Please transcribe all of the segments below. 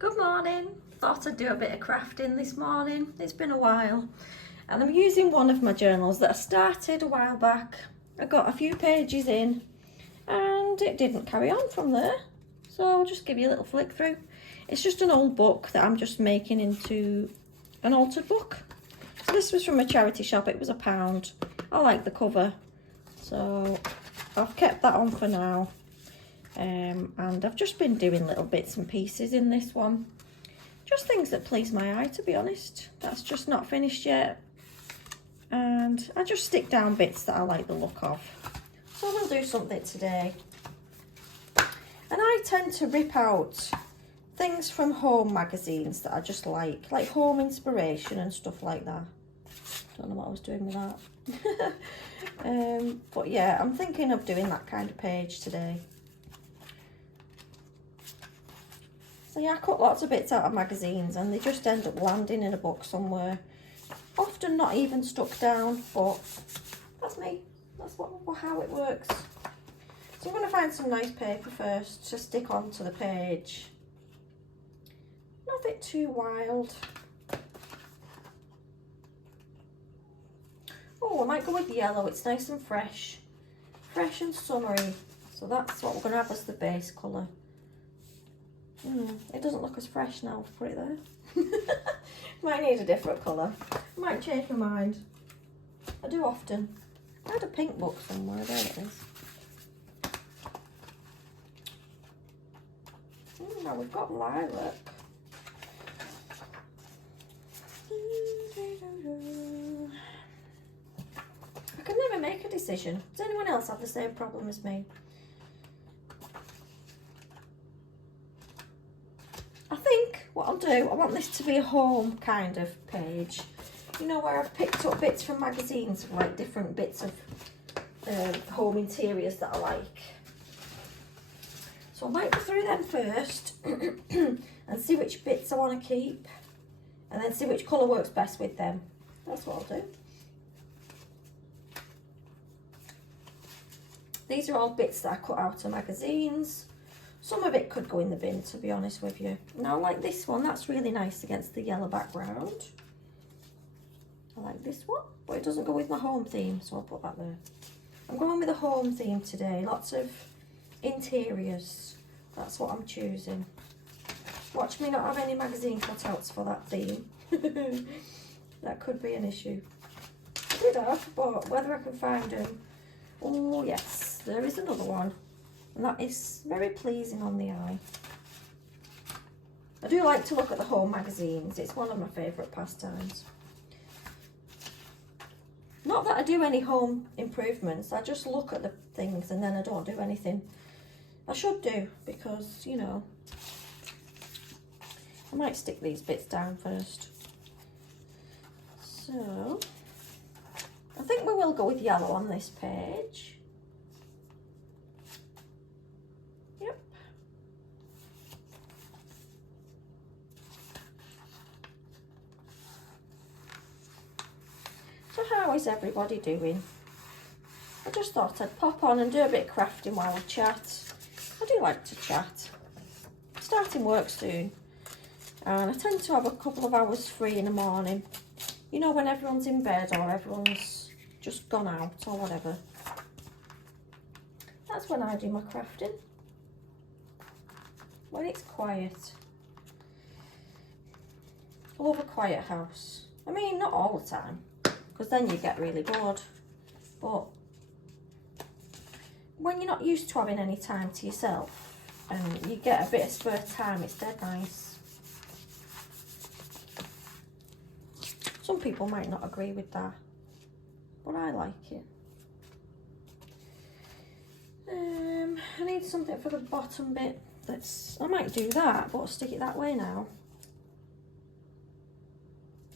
Good morning. Thought I'd do a bit of crafting this morning. It's been a while. And I'm using one of my journals that I started a while back. I got a few pages in and it didn't carry on from there. So I'll just give you a little flick through. It's just an old book that I'm just making into an altered book. So this was from a charity shop. It was £1. I like the cover. So I've kept that on for now. And I've just been doing little bits and pieces in this one. Just things that please my eye, to be honest. That's just not finished yet. And I just stick down bits that I like the look of. So we'll do something today. And I tend to rip out things from home magazines that I just like home inspiration and stuff like that. Don't know what I was doing with that. But yeah, I'm thinking of doing that kind of page today. So yeah, I cut lots of bits out of magazines and they just end up landing in a book somewhere. Often not even stuck down, but that's me. That's how it works. So I'm going to find some nice paper first to stick onto the page. Nothing too wild. Oh, I might go with yellow. It's nice and fresh. Fresh and summery. So that's what we're going to have as the base colour. It doesn't look as fresh now, I've put it there. Might need a different colour. Might change my mind. I do often. I had a pink book somewhere, there it is. Now we've got lilac. I can never make a decision. Does anyone else have the same problem as me? What I'll do, I want this to be a home kind of page. You know, where I've picked up bits from magazines, like different bits of home interiors that I like. So I might go through them first and see which bits I want to keep, and then see which colour works best with them. That's what I'll do. These are all bits that I cut out of magazines. Some of it could go in the bin, to be honest with you. Now, like this one, that's really nice against the yellow background. I like this one, but it doesn't go with my home theme, so I'll put that there. I'm going with a home theme today. Lots of interiors. That's what I'm choosing. Watch me not have any magazine cutouts for that theme. That could be an issue. I did have, but whether I can find them. Oh, yes, there is another one. And that is very pleasing on the eye. I do like to look at the home magazines. It's one of my favourite pastimes. Not that I do any home improvements. I just look at the things and then I don't do anything. I should do, because, you know, I might stick these bits down first. So, I think we will go with yellow on this page. How is everybody doing? I just thought I'd pop on and do a bit of crafting while I chat. I do like to chat. I'm starting work soon, and I tend to have a couple of hours free in the morning. You know, when everyone's in bed or everyone's just gone out or whatever. That's when I do my crafting. When it's quiet. I love a quiet house. I mean, not all the time, because then you get really bored. But when you're not used to having any time to yourself and you get a bit of spare time, it's dead nice. Some people might not agree with that, but I like it. I need something for the bottom bit. I might do that, but I'll stick it that way now.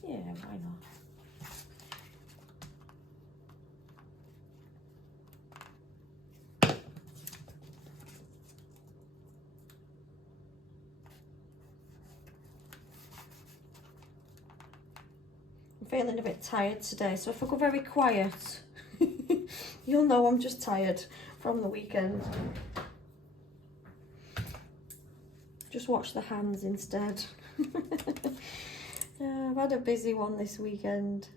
Yeah, why not? I'm feeling a bit tired today, so if I go very quiet, you'll know I'm just tired from the weekend. just watch the hands instead. I've had a busy one this weekend.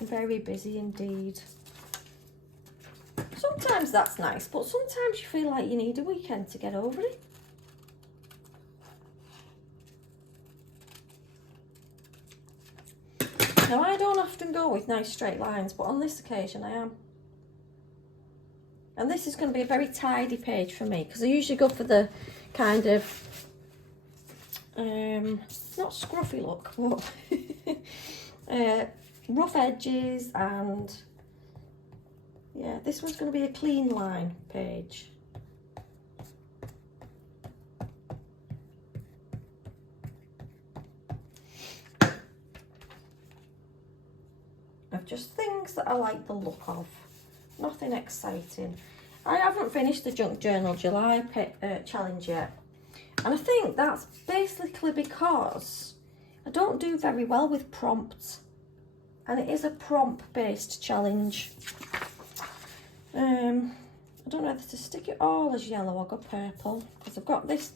Very busy indeed. Sometimes that's nice, but sometimes you feel like you need a weekend to get over it. Now, I don't often go with nice straight lines, but on this occasion I am. And this is going to be a very tidy page for me, because I usually go for the kind of, not scruffy look, but rough edges, and yeah, this one's going to be a clean line page. Of just things that I like the look of, nothing exciting. I haven't finished the Junk Journal July challenge yet, and I think that's basically because I don't do very well with prompts, and it is a prompt based challenge. I don't know whether to stick it all as yellow or go purple, because I've got this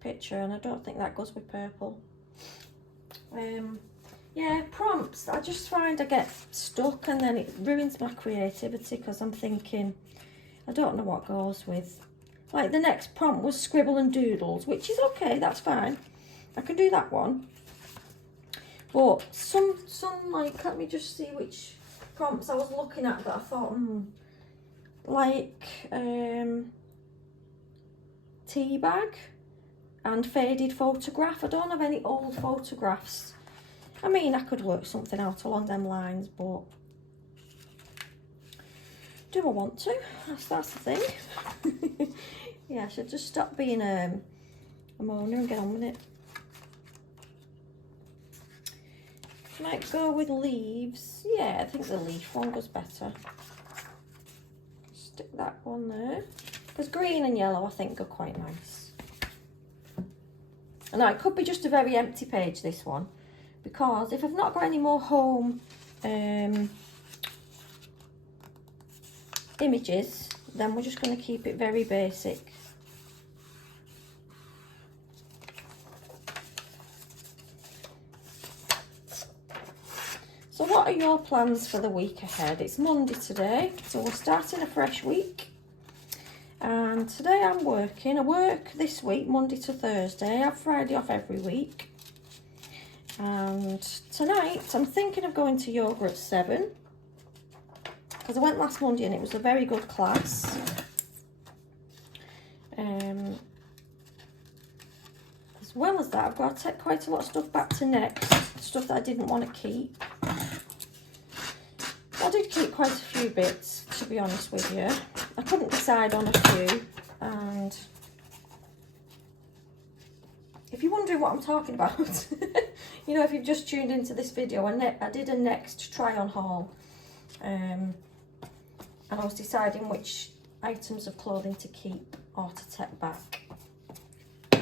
picture and I don't think that goes with purple. Yeah, prompts, I just find I get stuck and then it ruins my creativity, because I'm thinking, I don't know what goes with. Like the next prompt was scribble and doodles, which is okay, that's fine. I can do that one. But some like, let me just see which prompts I was looking at that I thought, like tea bag and faded photograph. I don't have any old photographs. I mean, I could work something out along them lines, but do I want to? That's the thing. Yeah, I should just stop being a moaner and get on with it. Might go with leaves. Yeah, I think the leaf one goes better. Stick that one there. Because green and yellow I think go quite nice. And now it could be just a very empty page, this one, because if I've not got any more home images, then we're just going to keep it very basic. So what are your plans for the week ahead? It's Monday today, so we're starting a fresh week. And today I'm working. I work this week, Monday to Thursday. I have Friday off every week. And tonight I'm thinking of going to yoga at 7. Because I went last Monday and it was a very good class. As well as that, I've got to take quite a lot of stuff back to Next. Stuff that I didn't want to keep. I did keep quite a few bits, to be honest with you. I couldn't decide on a few, and if you're wondering what I'm talking about, you know, if you've just tuned into this video, I did a Next try-on haul, and I was deciding which items of clothing to keep or to take back.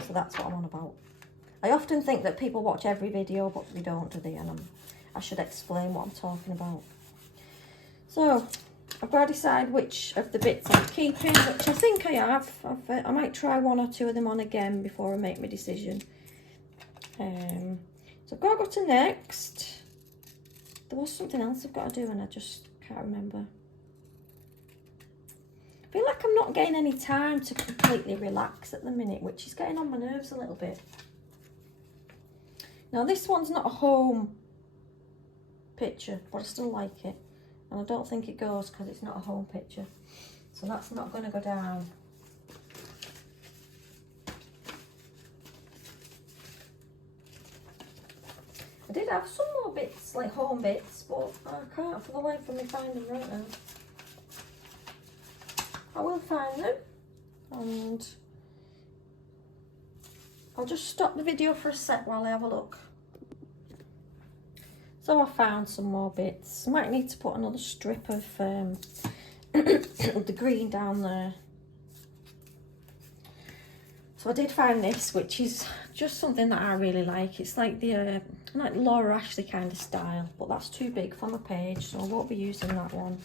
So that's what I'm on about. I often think that people watch every video, but they don't, do they? And I should explain what I'm talking about. So I've got to decide which of the bits I'm keeping, which I think I have. I might try one or two of them on again before I make my decision. So I've got to go to Next. There was something else I've got to do and I just can't remember. I feel like I'm not getting any time to completely relax at the minute, which is getting on my nerves a little bit. Now this one's not a home picture, but I still like it. And I don't think it goes because it's not a home picture. So that's not going to go down. I did have some more bits, like home bits, but I can't for the life of me find them right now. I will find them, and I'll just stop the video for a sec while I have a look. So I found some more bits. I might need to put another strip of the green down there. So I did find this, which is just something that I really like. It's like the like Laura Ashley kind of style, but that's too big for my page, so I won't be using that one.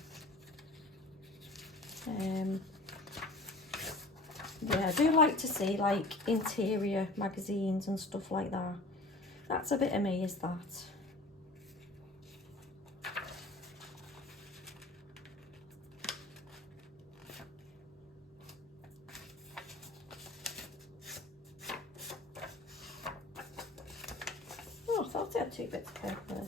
Yeah, I do like to see like interior magazines and stuff like that. That's a bit of me, is that? Oh, I thought I had 2 bits of paper there.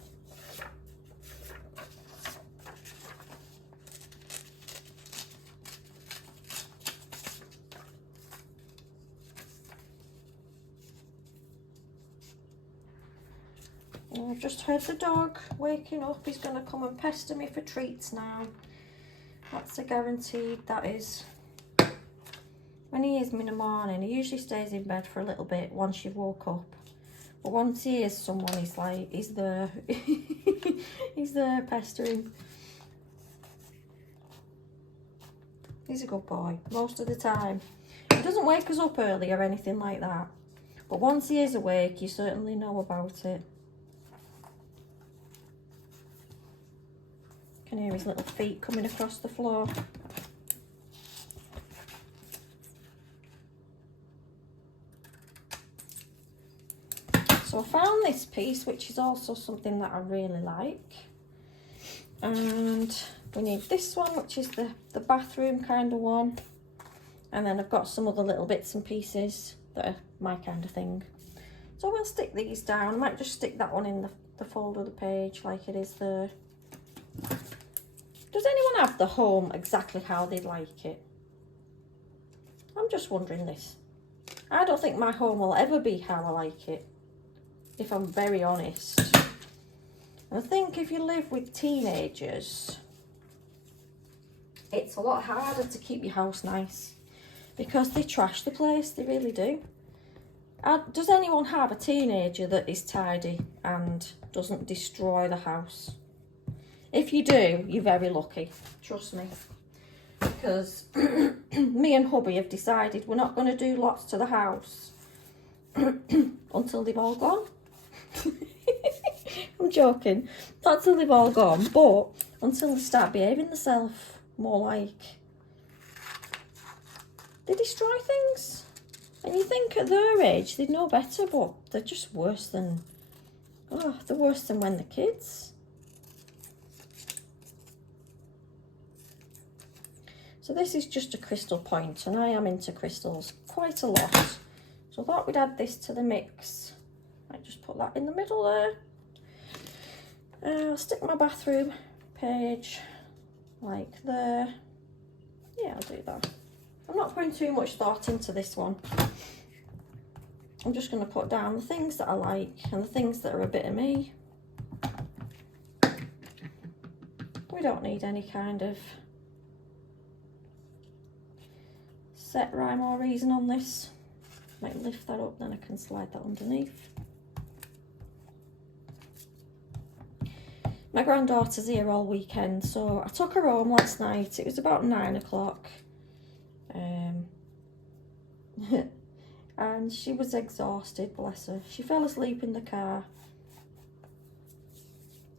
I've just heard the dog waking up. He's going to come and pester me for treats now. That's a guaranteed, that is. When he hears me in the morning, he usually stays in bed for a little bit once you've woke up. But once he hears someone, he's like, he's there. He's there pestering. He's a good boy, most of the time. He doesn't wake us up early or anything like that. But once he is awake, you certainly know about it. You can hear his little feet coming across the floor. So I found this piece, which is also something that I really like. And we need this one, which is the bathroom kind of one. And then I've got some other little bits and pieces that are my kind of thing. So we'll stick these down. I might just stick that one in the fold of the page like it is there. Does anyone have the home exactly how they'd like it? I'm just wondering this. I don't think my home will ever be how I like it, if I'm very honest. And I think if you live with teenagers, it's a lot harder to keep your house nice because they trash the place, they really do. Does anyone have a teenager that is tidy and doesn't destroy the house? If you do, you're very lucky, trust me. Because me and hubby have decided we're not going to do lots to the house until they've all gone. I'm joking, not until they've all gone, but until they start behaving themselves more like they destroy things. And you think at their age they'd know better, but they're just worse than, oh, they're worse than when they're kids. So this is just a crystal point, and I am into crystals quite a lot. So I thought we'd add this to the mix. Might just put that in the middle there. I'll stick my bathroom page like there. Yeah, I'll do that. I'm not putting too much thought into this one. I'm just going to put down the things that I like and the things that are a bit of me. We don't need any kind of set rhyme or reason on this. Might lift that up, then I can slide that underneath. My granddaughter's here all weekend, so I took her home last night. It was about 9 o'clock. And she was exhausted, bless her. She fell asleep in the car.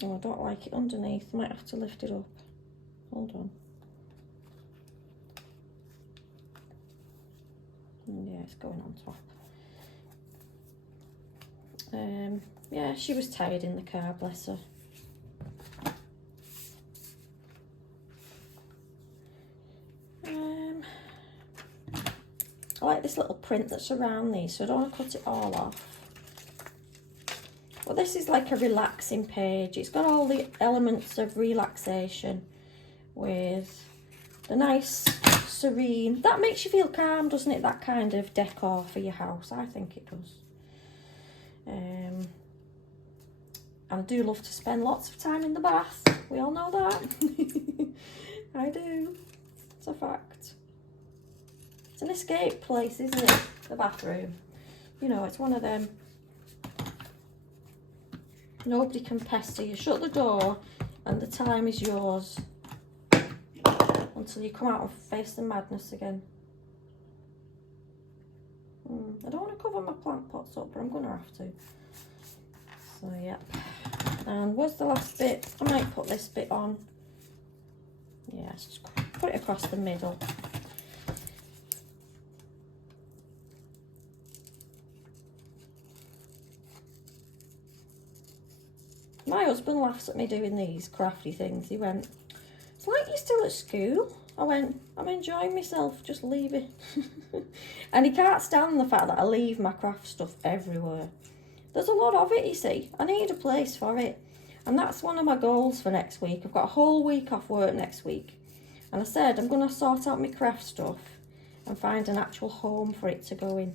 Oh, I don't like it underneath. I might have to lift it up. Hold on. Yeah, it's going on top. Yeah, she was tired in the car, bless her. I like this little print that's around these, so I don't want to cut it all off. But this is like a relaxing page. It's got all the elements of relaxation with the nice serene. That makes you feel calm, doesn't it? That kind of decor for your house. I think it does. And I do love to spend lots of time in the bath. We all know that. I do. It's a fact. It's an escape place, isn't it? The bathroom. You know, it's one of them. Nobody can pester you. Shut the door and the time is yours until you come out and face the madness again. I don't want to cover my plant pots up, but I'm going to have to. So, yeah. And where's the last bit? I might put this bit on. Yeah, just put it across the middle. My husband laughs at me doing these crafty things. He went, it's like you're still at school. I went, I'm enjoying myself, just leave it. And he can't stand the fact that I leave my craft stuff everywhere. There's a lot of it, you see. I need a place for it. And that's one of my goals for next week. I've got a whole week off work next week. And I said I'm going to sort out my craft stuff and find an actual home for it to go in.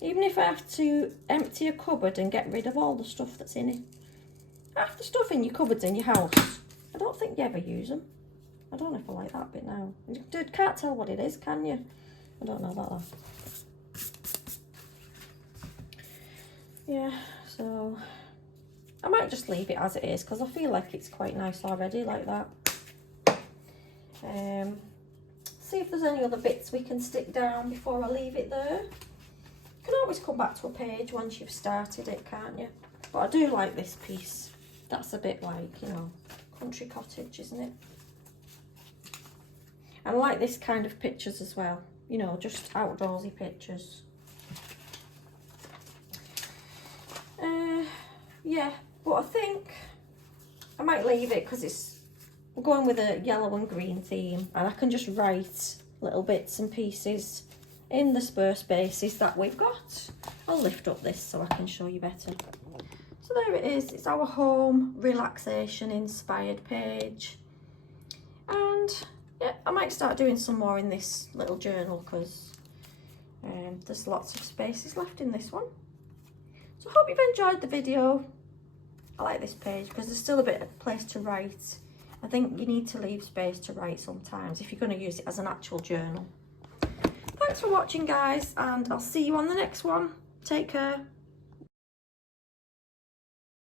Even if I have to empty a cupboard and get rid of all the stuff that's in it. Half the stuff in your cupboards in your house, I don't think you ever use them. I don't know if I like that bit now. You can't tell what it is, can you? I don't know about that. Yeah, so I might just leave it as it is because I feel like it's quite nice already like that. See if there's any other bits we can stick down before I leave it there. You can always come back to a page once you've started it, can't you? But I do like this piece. That's a bit like, you know, country cottage, isn't it? And I like this kind of pictures as well. You know, just outdoorsy pictures. Yeah, but I think I might leave it because we're going with a yellow and green theme, and I can just write little bits and pieces in the spare spaces that we've got. I'll lift up this so I can show you better. So there it is. It's our home relaxation inspired page. And yeah, I might start doing some more in this little journal because there's lots of spaces left in this one. So I hope you've enjoyed the video. I like this page because there's still a bit of place to write. I think you need to leave space to write sometimes if you're going to use it as an actual journal. Thanks for watching, guys, and I'll see you on the next one. Take care.